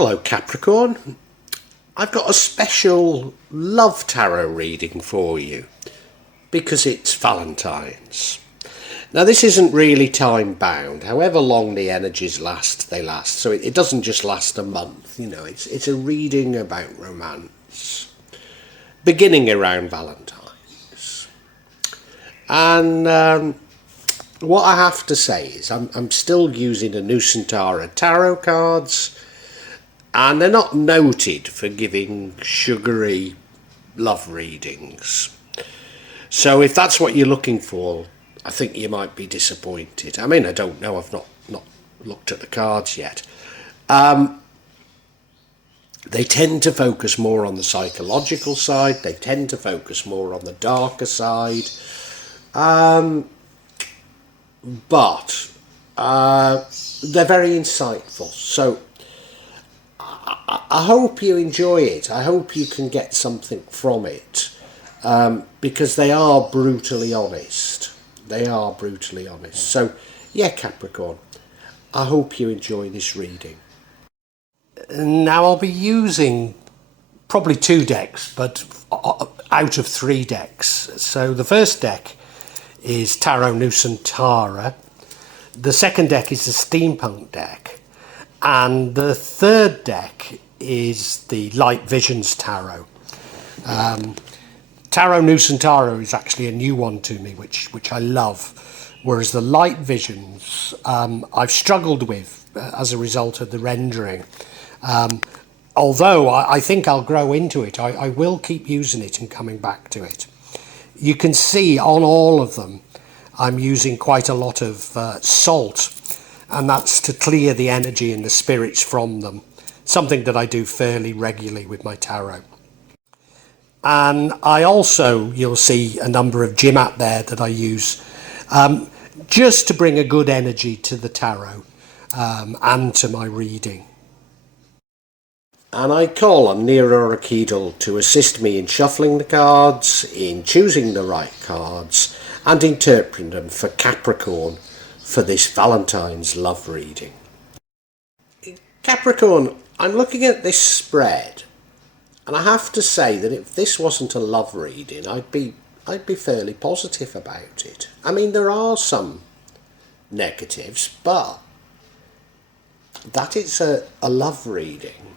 Hello Capricorn, I've got a special love tarot reading for you because it's Valentine's. Now this isn't really time bound, however long the energies last, they last, so it doesn't just last a month, it's a reading about romance, beginning around Valentine's. And what I have to say is I'm still using the Nusantara tarot cards, and they're not noted for giving sugary love readings. So if that's what you're looking for, I think you might be disappointed. I mean, I don't know, I've not looked at the cards yet. They tend to focus more on the psychological side, they tend to focus more on the darker side. But they're very insightful. So I hope you enjoy it. I hope you can get something from it, because they are brutally honest. They are brutally honest. So, yeah, Capricorn, I hope you enjoy this reading. Now, I'll be using probably 2 decks, but out of 3 decks. So the first deck is Tarot Nusantara. The second deck is the Steampunk deck. And the third deck is the Light Visions Tarot. Tarot Nusantara is actually a new one to me, which I love. Whereas the Light Visions, I've struggled with as a result of the rendering. Although I think I'll grow into it, I will keep using it and coming back to it. You can see on all of them, I'm using quite a lot of salt, and that's to clear the energy and the spirits from them. Something that I do fairly regularly with my tarot. And I also, you'll see a number of Jimat there that I use, just to bring a good energy to the tarot and to my reading. And I call on Nero Rakidal to assist me in shuffling the cards, in choosing the right cards, and interpreting them for Capricorn for this Valentine's love reading. Capricorn, I'm looking at this spread, and I have to say that if this wasn't a love reading, I'd be fairly positive about it. I mean, there are some negatives, but that it's a love reading,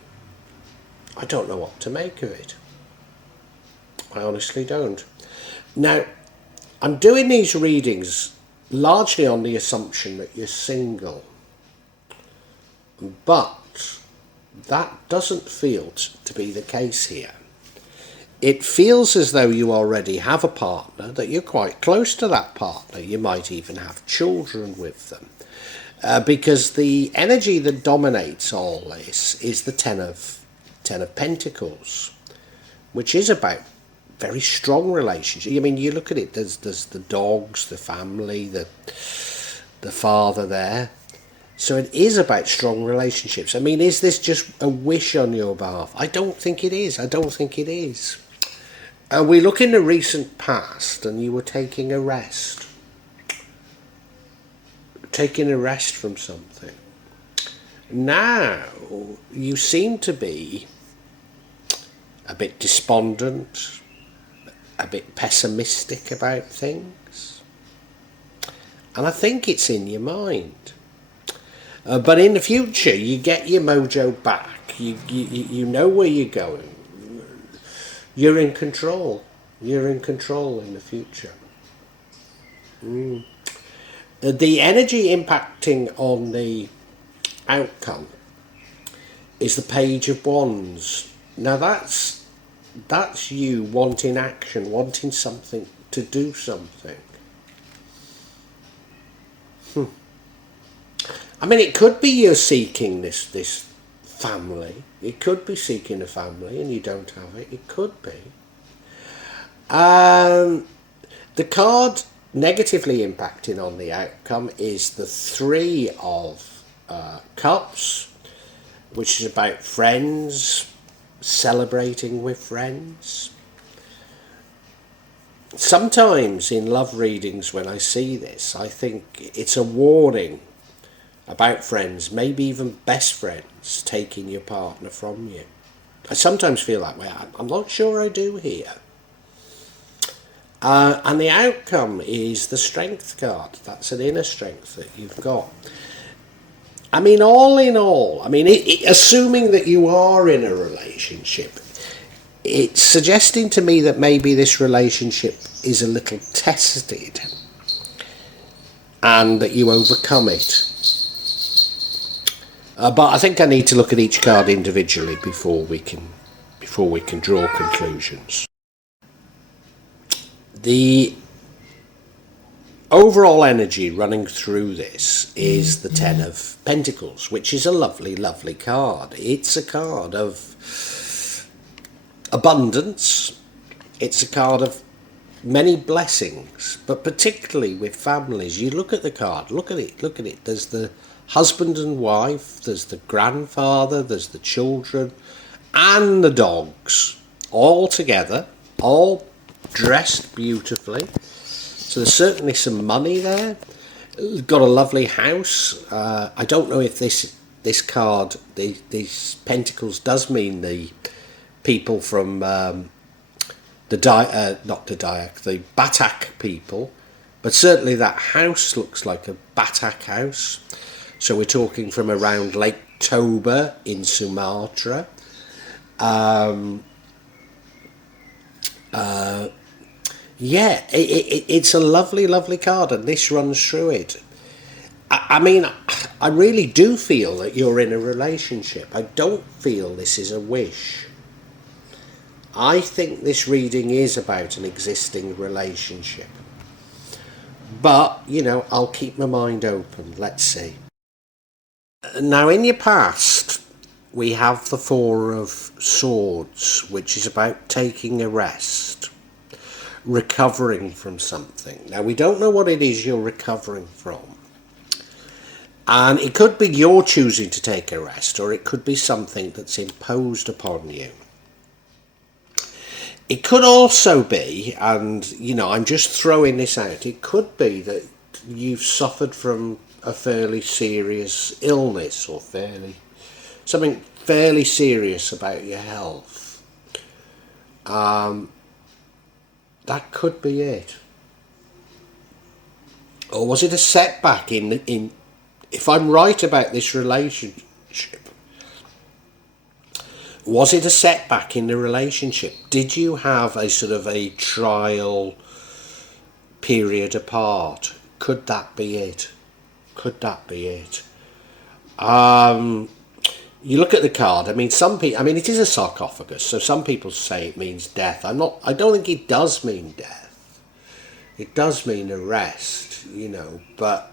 I don't know what to make of it. I honestly don't. Now, I'm doing these readings largely on the assumption that you're single, but that doesn't feel to be the case here. It feels as though you already have a partner, that you're quite close to that partner. You might even have children with them, because the energy that dominates all this is the Ten of Pentacles, which is about very strong relationship. I mean, you look at it, there's the dogs, the family, the father there. So it is about strong relationships. I mean, is this just a wish on your behalf? I don't think it is. I don't think it is. We look in the recent past and you were taking a rest. Taking a rest from something. Now you seem to be a bit despondent, a bit pessimistic about things, and I think it's in your mind. But in the future, you get your mojo back. You know where you're going. You're in control. You're in control in the future. The energy impacting on the outcome is the Page of Wands. Now that's you wanting action, wanting something, to do something. I mean, it could be you're seeking this family. It could be seeking a family and you don't have it. It could be. The card negatively impacting on the outcome is the Three of Cups, which is about friends, celebrating with friends. Sometimes in love readings when I see this, I think it's a warning about friends, maybe even best friends, taking your partner from you. I sometimes feel that way. I'm not sure I do here. And the outcome is the strength card. That's an inner strength that you've got. I mean, all in all, I mean, assuming that you are in a relationship, it's suggesting to me that maybe this relationship is a little tested and that you overcome it. But I think I need to look at each card individually before we can draw conclusions. The overall energy running through this is the Ten of Pentacles, which is a lovely, lovely card. It's a card of abundance. It's a card of many blessings, but particularly with families. You look at the card, look at it. There's the husband and wife, there's the grandfather, there's the children, and the dogs, all together, all dressed beautifully. So there's certainly some money there. Got a lovely house. I don't know if this card, these pentacles, does mean the people from the Batak people, but certainly that house looks like a Batak house. So we're talking from around Lake Toba in Sumatra. Yeah, it's a lovely, lovely card, and this runs through it. I mean, I really do feel that you're in a relationship. I don't feel this is a wish. I think this reading is about an existing relationship. But, you know, I'll keep my mind open. Let's see. Now, in your past, we have the Four of Swords, which is about taking a rest, recovering from something. Now, we don't know what it is you're recovering from. And it could be you're choosing to take a rest, or it could be something that's imposed upon you. It could also be, and, you know, I'm just throwing this out, it could be that you've suffered from a fairly serious illness, or something fairly serious about your health. That could be it. Or was it a setback in if I'm right about this relationship, was it a setback in the relationship? Did you have a sort of a trial period apart? Could that be it? Could that be it? You look at the card. I mean, some people. I mean, it is a sarcophagus, so some people say it means death. I don't think it does mean death. It does mean a rest, you know. But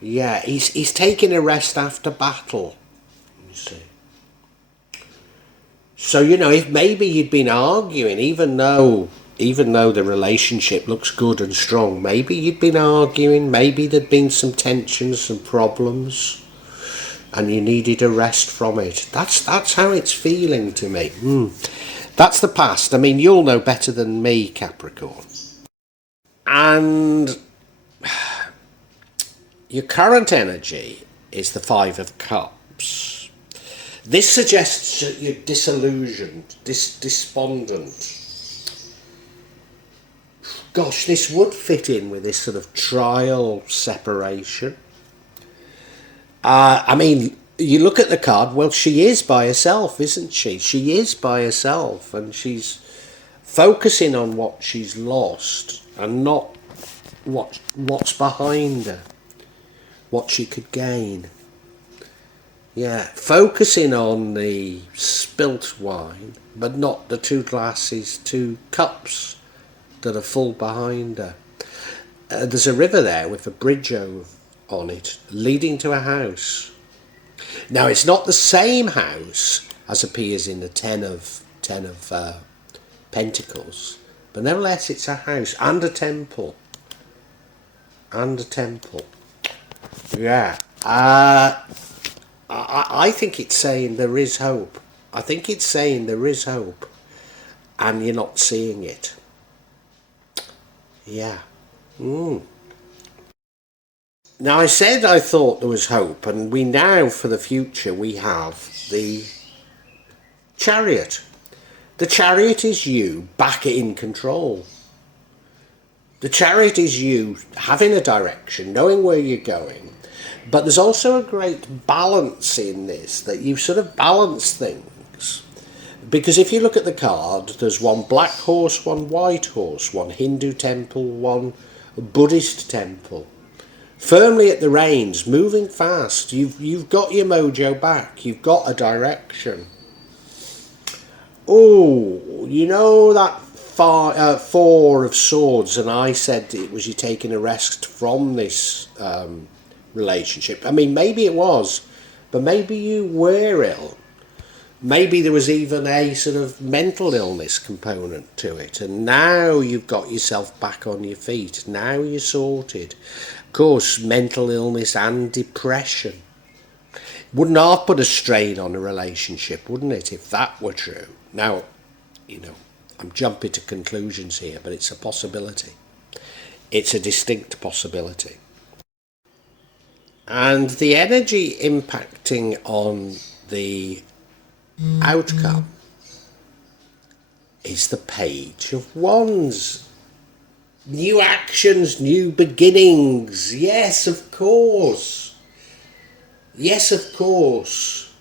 yeah, he's taking a rest after battle. You see. So, you know, if maybe you'd been arguing, even though the relationship looks good and strong, maybe you'd been arguing, maybe there'd been some tensions, some problems, and you needed a rest from it. That's how it's feeling to me. That's the past. I mean, you'll know better than me, Capricorn. And your current energy is the Five of Cups. This suggests that you're disillusioned, despondent. Gosh, this would fit in with this sort of trial separation. I mean, you look at the card, well, she is by herself, isn't she? She is by herself, and she's focusing on what she's lost and not what's behind her, what she could gain. Yeah, focusing on the spilt wine, but not the two cups that are full behind her. There's a river there with a bridge on it, leading to a house. Now, it's not the same house as appears in the Ten of Pentacles, but nevertheless, it's a house and a temple. Yeah. I think it's saying there is hope. I think it's saying there is hope, and you're not seeing it. Yeah. Now, I said I thought there was hope, and we now, for the future, we have the Chariot. The Chariot is you back in control. The Chariot is you having a direction, knowing where you're going. But there's also a great balance in this, that you sort of balance things. Because if you look at the card, there's one black horse, one white horse, one Hindu temple, one Buddhist temple. Firmly at the reins, moving fast. You've got your mojo back. You've got a direction. Oh, you know that Four of Swords, and I said it was you taking a rest from this relationship. I mean, maybe it was, but maybe you were ill. Maybe there was even a sort of mental illness component to it, and now you've got yourself back on your feet. Now you're sorted. Of course, mental illness and depression. Wouldn't half put a strain on a relationship, wouldn't it, if that were true? Now, you know, I'm jumping to conclusions here, but it's a possibility. It's a distinct possibility. And the energy impacting on the outcome is the Page of Wands. New actions, new beginnings. Yes, of course. Yes, of course.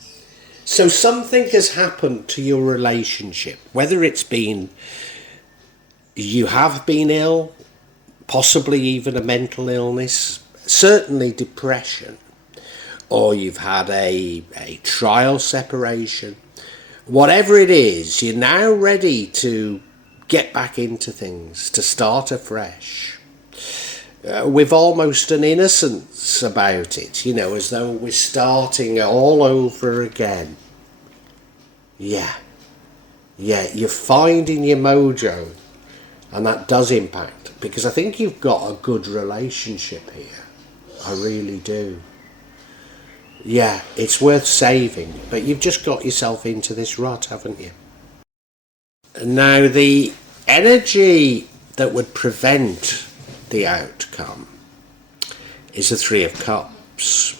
So something has happened to your relationship, whether it's been you have been ill, possibly even a mental illness, certainly depression, or you've had a trial separation. Whatever it is, you're now ready to get back into things, to start afresh. With almost an innocence about it, you know, as though we're starting all over again. Yeah, you're finding your mojo, and that does impact, because I think you've got a good relationship here. I really do. Yeah, it's worth saving, but you've just got yourself into this rut, haven't you? Now, the energy that would prevent the outcome is the Three of Cups.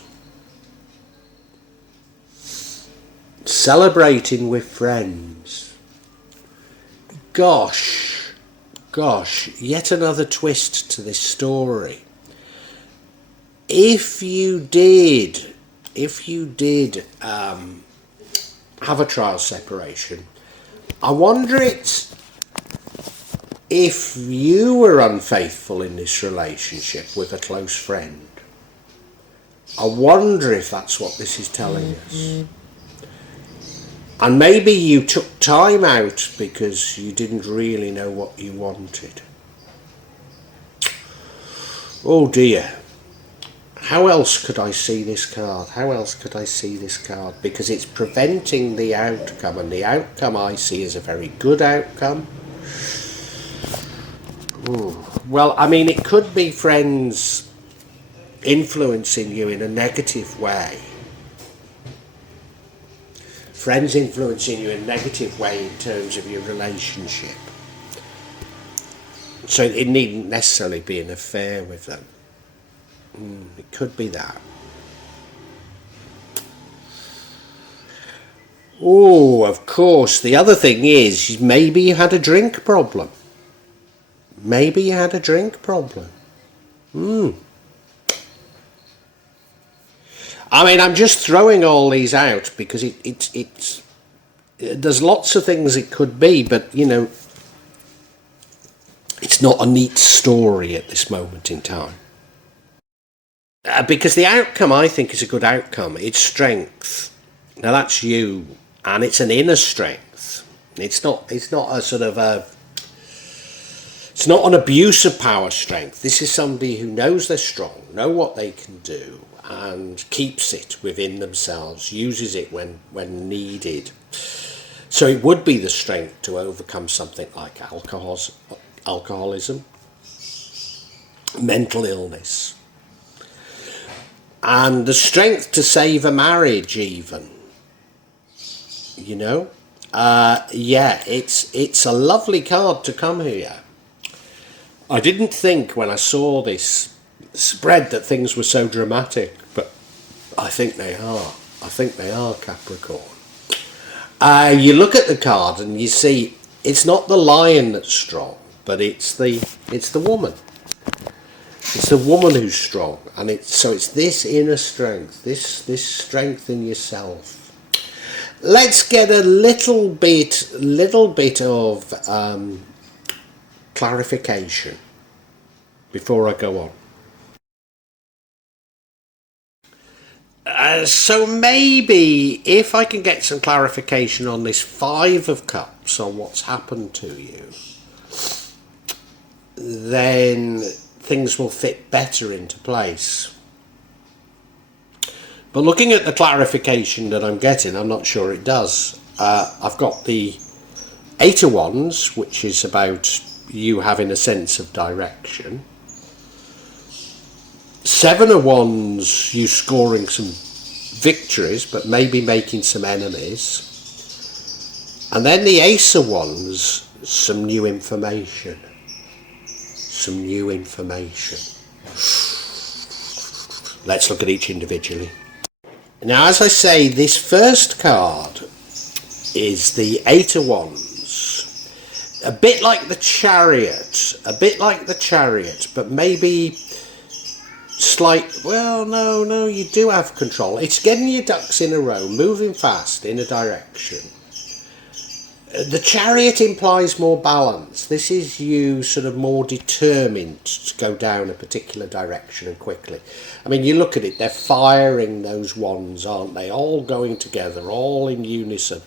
Celebrating with friends. Gosh, yet another twist to this story. If you did have a trial separation, I wonder if you were unfaithful in this relationship with a close friend. I wonder if that's what this is telling us. And maybe you took time out because you didn't really know what you wanted. Oh dear. How else could I see this card? Because it's preventing the outcome, and the outcome I see is a very good outcome. Ooh. Well, I mean, it could be friends influencing you in a negative way. Friends influencing you in a negative way in terms of your relationship. So it needn't necessarily be an affair with them. It could be that. Oh, of course. The other thing is, maybe you had a drink problem. I mean, I'm just throwing all these out because it's there's lots of things it could be, but you know, it's not a neat story at this moment in time. Because the outcome, I think, is a good outcome. It's strength. Now that's you, and it's an inner strength. It's not a sort of a. It's not an abuse of power strength. This is somebody who knows they're strong, know what they can do, and keeps it within themselves, uses it when needed. So it would be the strength to overcome something like alcoholism, mental illness, and the strength to save a marriage even. You know? It's a lovely card to come here. I didn't think when I saw this spread that things were so dramatic, but I think they are. I think they are, Capricorn. You look at the card and you see it's not the lion that's strong, but it's the woman. It's the woman who's strong, and it's this inner strength, this strength in yourself. Let's get a little bit of clarification before I go on. So maybe if I can get some clarification on this Five of Cups, on what's happened to you, then things will fit better into place. But looking at the clarification that I'm getting, I'm not sure it does. I've got the Eight of Wands, which is about you having a sense of direction. Seven of Wands, you scoring some victories, but maybe making some enemies. And then the Ace of Wands, some new information. Some new information. Let's look at each individually. Now, as I say, this first card is the Eight of Wands. A bit like the Chariot. A bit like the Chariot, but maybe no, you do have control. It's getting your ducks in a row, moving fast in a direction. The Chariot implies more balance. This is you sort of more determined to go down a particular direction and quickly. I mean, you look at it, they're firing those wands, aren't they? All going together, all in unison.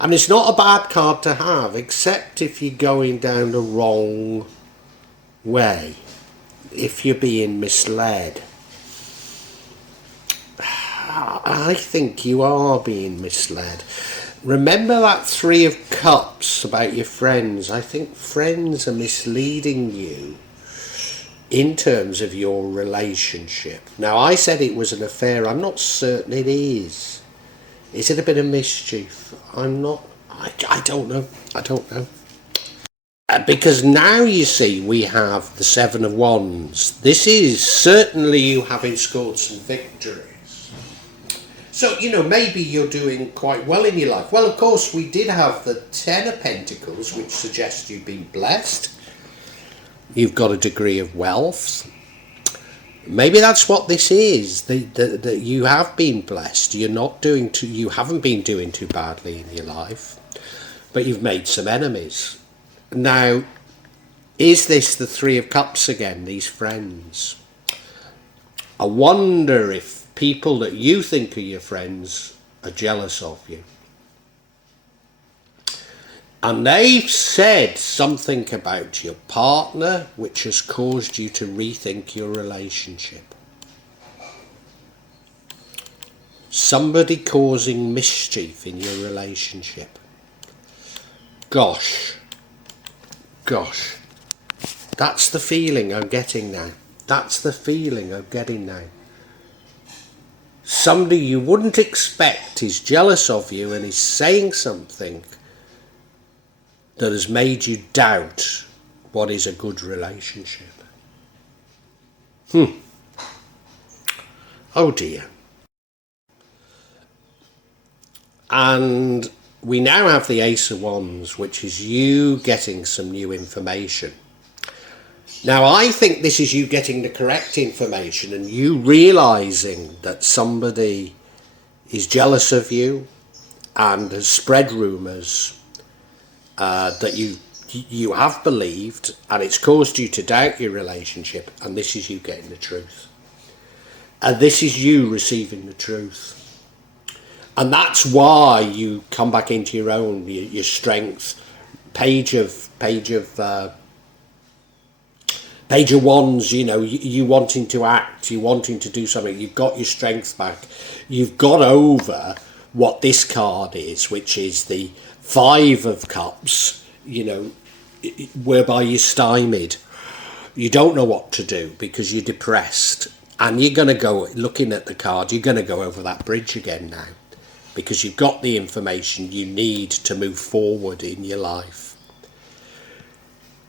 And it's not a bad card to have, except if you're going down the wrong way. If you're being misled. I think you are being misled. Remember that Three of Cups about your friends. I think friends are misleading you in terms of your relationship. Now, I said it was an affair. I'm not certain it is. Is it a bit of mischief? I'm not. I don't know. I don't know. Because now you see we have the Seven of Wands. This is certainly you having scored some victories. So, maybe you're doing quite well in your life. Well, of course, we did have the Ten of Pentacles, which suggests you've been blessed. You've got a degree of wealth. Maybe that's what this is. That you have been blessed. You haven't been doing too badly in your life, but you've made some enemies. Now, is this the Three of Cups again? These friends. I wonder if people that you think are your friends are jealous of you. And they've said something about your partner which has caused you to rethink your relationship. Somebody causing mischief in your relationship. Gosh. That's the feeling I'm getting now. Somebody you wouldn't expect is jealous of you and is saying something that has made you doubt what is a good relationship. Oh dear. And we now have the Ace of Wands, which is you getting some new information. Now, I think this is you getting the correct information and you realising that somebody is jealous of you and has spread rumours that you have believed, and it's caused you to doubt your relationship, and this is you getting the truth. And this is you receiving the truth. And that's why you come back into your own, your strength. Page of Wands, you wanting to act, you wanting to do something. You've got your strength back. You've got over what this card is, which is the Five of Cups, whereby you're stymied. You don't know what to do because you're depressed. And you're going to go, looking at the card, you're going to go over that bridge again now. Because you've got the information you need to move forward in your life.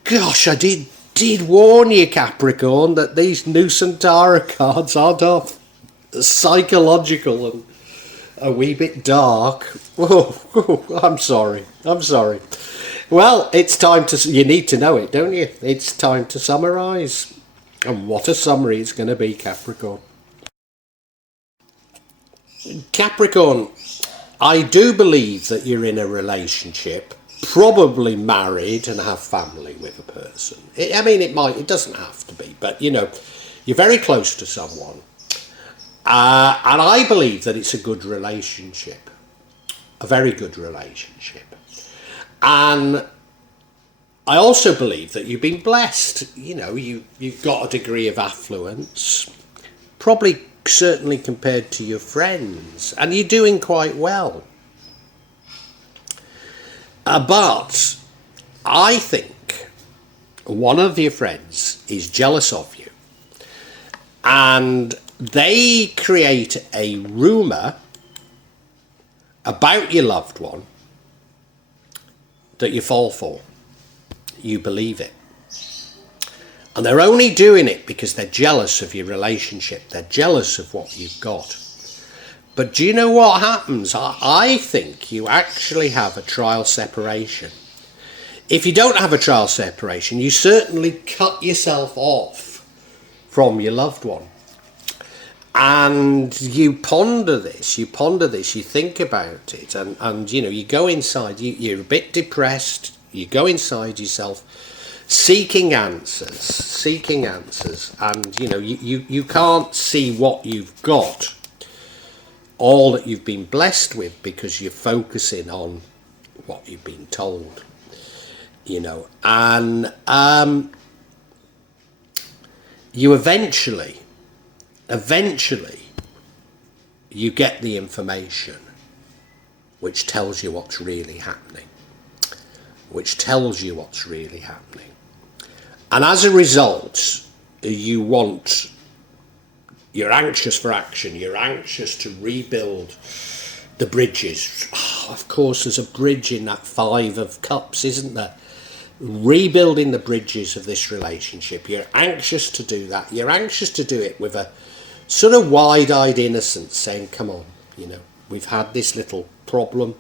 Gosh, I did did warn you, Capricorn, that these Nusantara cards aren't off psychological and a wee bit dark. I'm sorry. Well, it's time to... You need to know it, don't you? It's time to summarise. And what a summary it's going to be, Capricorn. Capricorn, I do believe that you're in a relationship, probably married and have family with a person. It doesn't have to be, but you're very close to someone. And I believe that it's a good relationship, a very good relationship. And I also believe that you've been blessed. You've got a degree of affluence, probably certainly compared to your friends, and you're doing quite well. But I think one of your friends is jealous of you, and they create a rumour about your loved one that you fall for. You believe it. And they're only doing it because they're jealous of your relationship. They're jealous of what you've got. But do you know what happens? I think you actually have a trial separation. If you don't have a trial separation, you certainly cut yourself off from your loved one. And you ponder this, you think about it, and you go inside, you're a bit depressed, you go inside yourself, seeking answers, and you can't see what you've got, all that you've been blessed with, because you're focusing on what you've been told, and you eventually you get the information which tells you what's really happening. And as a result, you're anxious for action. You're anxious to rebuild the bridges. Of course, there's a bridge in that Five of Cups, isn't there? Rebuilding the bridges of this relationship. You're anxious to do that. You're anxious to do it with a sort of wide-eyed innocence, saying, come on, we've had this little problem.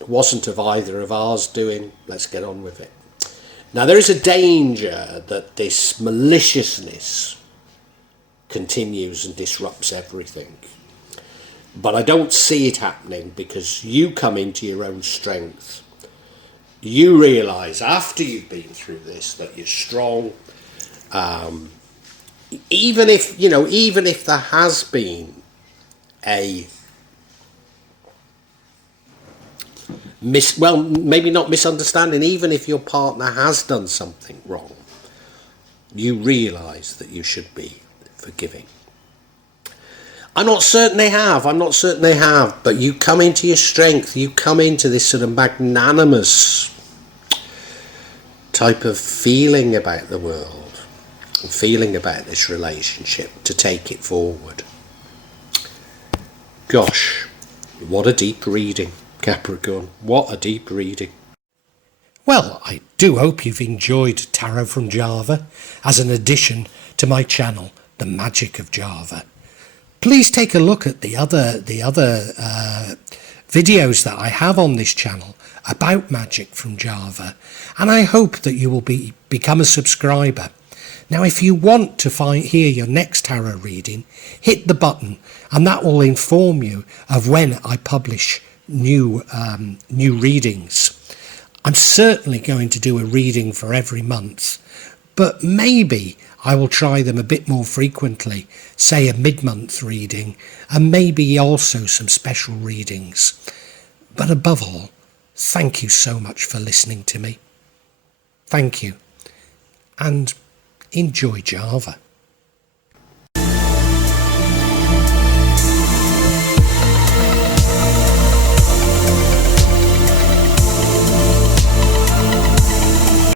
It wasn't of either of ours doing. Let's get on with it. Now, there is a danger that this maliciousness continues and disrupts everything. But I don't see it happening, because you come into your own strength. You realise after you've been through this that you're strong. Even if there has been a maybe not misunderstanding, even if your partner has done something wrong, you realise that you should be forgiving. I'm not certain they have, but you come into your strength, you come into this sort of magnanimous type of feeling about the world, feeling about this relationship, to take it forward. Gosh, what a deep reading, Capricorn. What a deep reading. Well, I do hope you've enjoyed Tarot from Java as an addition to my channel, The Magic of Java. Please take a look at the other videos that I have on this channel about magic from Java, and I hope that you will become a subscriber. Now, if you want to hear your next tarot reading, hit the button, and that will inform you of when I publish new readings. I'm certainly going to do a reading for every month, but maybe I will try them a bit more frequently, say a mid-month reading, and maybe also some special readings. But above all, thank you so much for listening to me. Thank you, and enjoy Java.